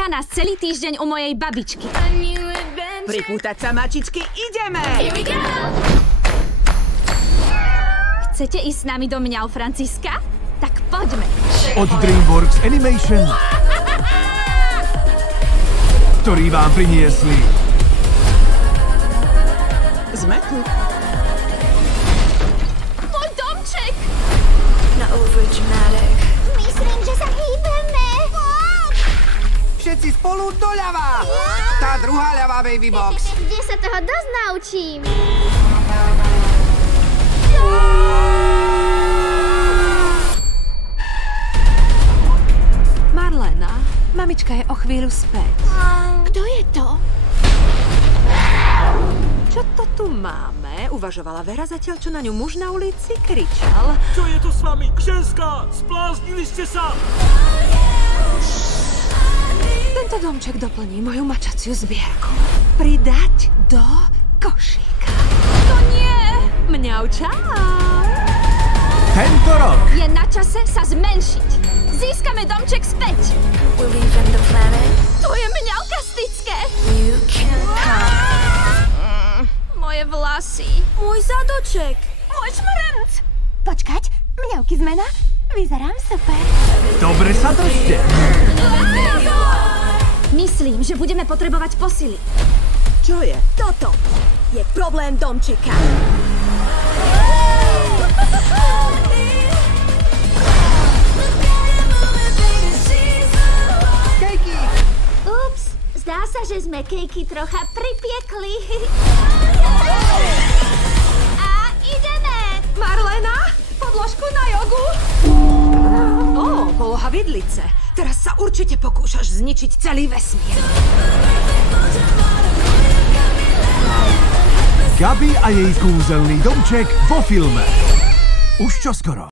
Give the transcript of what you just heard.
Čaká nás celý týždeň u mojej babičky. Pripútať sa, mačičky, ideme! Chcete ísť s nami do mňau, Franciska? Tak poďme. Od DreamWorks Animation, ktorí vám priniesli Sme tu. Môj domček! Na overdramatic. Myslím, že sa hýbeme. Všetci spolu doľava! Tá druhá ľavá, baby box. Kde sa toho dosť naučím. Marlena, mamička je o chvíľu späť. Kto je to? Čo to tu máme? Uvažovala Vera zatiaľ, čo na ňu muž na ulici kričal. Čo je to s vami? Ženská! Spláznili ste sa! Tento domček doplní moju mačaciu zbierku. Pridať do košíka. To nie! Mňau, čau! tento rok. Je na čase sa zmenšiť. Získame domček späť. We're leaving the planet. To je mňaukastické. You can come. Moje vlasy. Môj zadoček. Môj šmrnc. Počkať, mňauky zmena? Vyzerám super. Dobre sa držte. Myslím, že budeme potrebovať posily. Čo je? Toto je problém domčeka. Kejky! Ups, zdá sa, že sme kejky trocha pripiekli. A ideme! Marlena, podložku na jogu? Ó, poloha vidlice. Teraz sa určite pokúšaš zničiť celý vesmír. Gabi a jej kúzelný domček vo filme. Už čoskoro.